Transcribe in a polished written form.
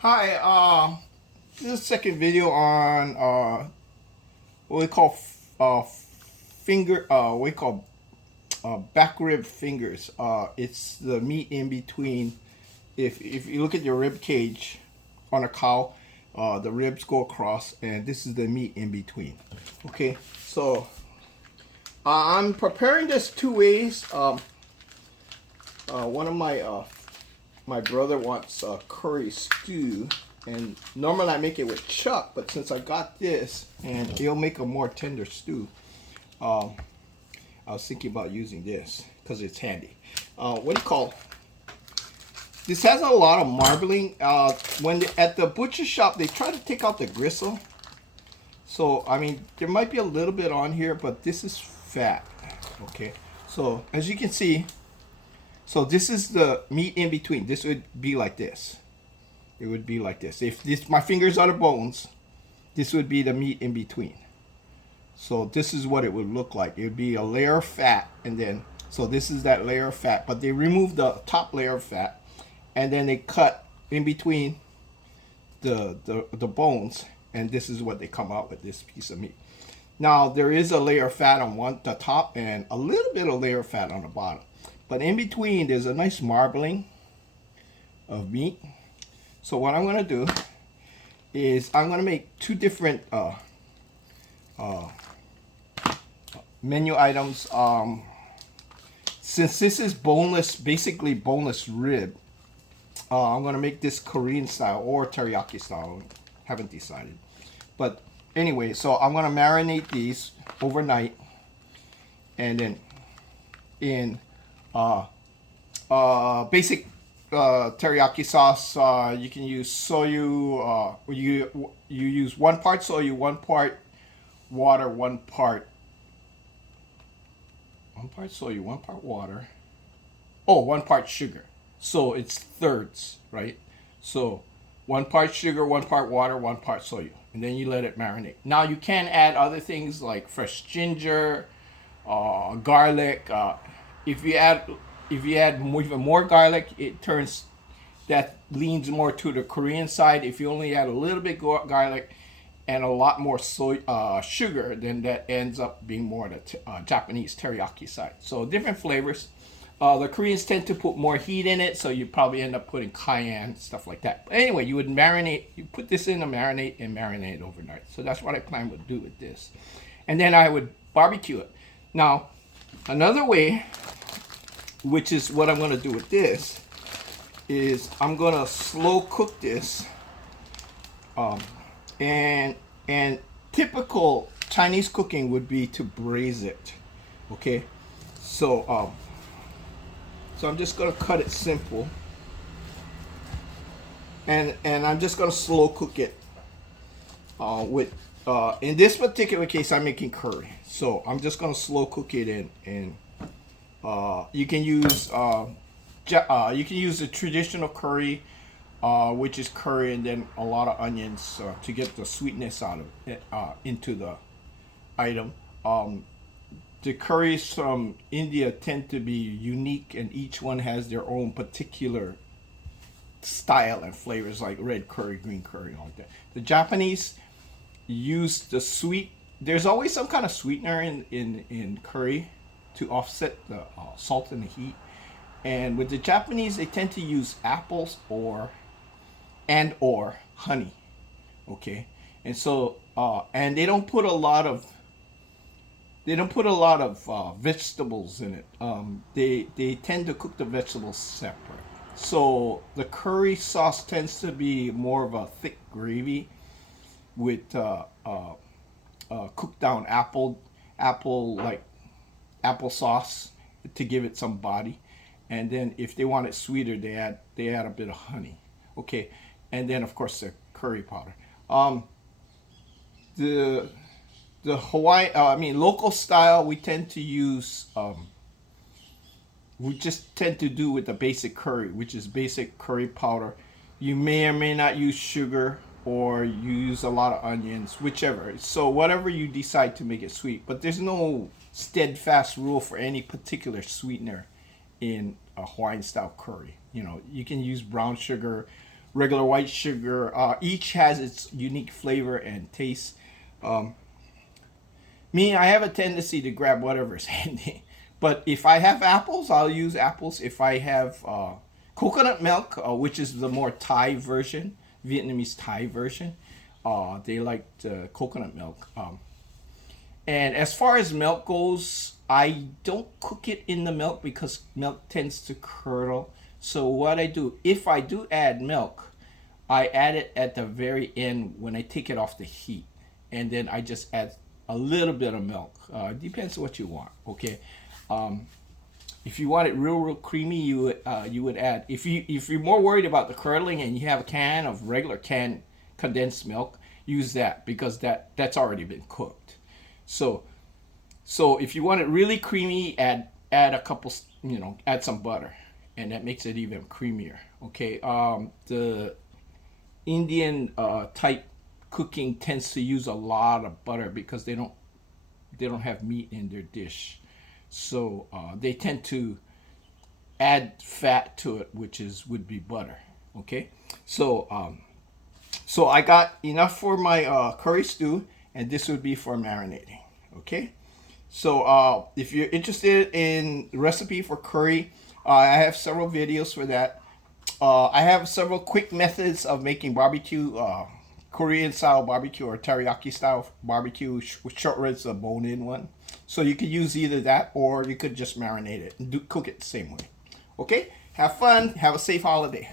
Hi, this is the second video on what we call what we call back rib fingers. It's the meat in between. If you look at your rib cage on a cow, the ribs go across, and this is the meat in between. Okay, so I'm preparing this two ways. One of my brother wants curry stew, and normally I make it with chuck, but since I got this, and it'll make a more tender stew, I was thinking about using this because it's handy. What do you call? This has a lot of marbling. At the butcher shop, they try to take out the gristle. So I mean, there might be a little bit on here, but this is fat. Okay, so as you can see. So this is the meat in between. This would be like this. It would be like this. If my fingers are the bones, this would be the meat in between. So this is what it would look like. It would be a layer of fat, and then so this is that layer of fat. But they remove the top layer of fat, and then they cut in between the bones, and this is what they come out with, this piece of meat. Now there is a layer of fat on the top and a little bit of layer of fat on the bottom. But in between, there's a nice marbling of meat. So what I'm going to do is I'm going to make two different menu items. Since this is boneless, basically boneless rib, I'm going to make this Korean style or teriyaki style. Haven't decided. But anyway, so I'm going to marinate these overnight. And then in basic teriyaki sauce. You can use soyu. You use 1 part soyu, 1 part water, 1 part soyu, 1 part water. Oh, 1 part sugar. So it's thirds, right? So 1 part sugar, 1 part water, 1 part soyu, and then you let it marinate. Now you can add other things like fresh ginger, garlic. If you add even more garlic, it turns that leans more to the Korean side. If you only add a little bit garlic and a lot more sugar, then that ends up being more the Japanese teriyaki side. So different flavors. The Koreans tend to put more heat in it, so you probably end up putting cayenne, stuff like that. But anyway, you would marinate. You put this in a marinate and marinate overnight. So that's what I plan to do with this, and then I would barbecue it. Now, another way, which is what I'm going to do with this, is I'm going to slow cook this. And typical Chinese cooking would be to braise it. Okay, so I'm just going to cut it simple, and I'm just going to slow cook it with. In this particular case, I'm making curry, so I'm just going to slow cook it in. You can use the traditional curry, which is curry and then a lot of onions to get the sweetness out of it into the item. The curries from India tend to be unique, and each one has their own particular style and flavors, like red curry, green curry, all that. The Japanese use the sweet. There's always some kind of sweetener in curry to offset the salt and the heat. And with the Japanese, they tend to use apples or honey. Okay, and so and they don't put a lot of vegetables in it. They tend to cook the vegetables separate. So the curry sauce tends to be more of a thick gravy with cooked down apple like applesauce to give it some body, and then if they want it sweeter, they add a bit of honey. Okay, and then of course the curry powder. The Hawaii, local style, we tend to use. We just tend to do with the basic curry, which is basic curry powder. You may or may not use sugar, or you use a lot of onions, whichever. So whatever you decide to make it sweet, but there's no steadfast rule for any particular sweetener in a Hawaiian style curry. You can use brown sugar, regular white sugar. Each has its unique flavor and taste. Me, I have a tendency to grab whatever's handy. But if I have apples, I'll use apples. If I have coconut milk, which is the more Thai version, Vietnamese Thai version, they like the coconut milk. And as far as milk goes, I don't cook it in the milk because milk tends to curdle. So what I do, if I do add milk, I add it at the very end when I take it off the heat. And then I just add a little bit of milk. Depends what you want, okay? If you want it real creamy, you would add. If you're more worried about the curdling and you have a can of regular canned condensed milk, use that because that's already been cooked. So if you want it really creamy, add a couple, add some butter, and that makes it even creamier. Okay. The Indian type cooking tends to use a lot of butter because they don't have meat in their dish, so they tend to add fat to it, which would be butter. Okay. So I got enough for my curry stew, and this would be for marinating. Okay, so if you're interested in recipe for curry, I have several videos for that. I have several quick methods of making barbecue, Korean style barbecue or teriyaki style barbecue with short ribs, the bone-in one. So you could use either that or you could just marinate it and cook it the same way. Okay, have fun, have a safe holiday.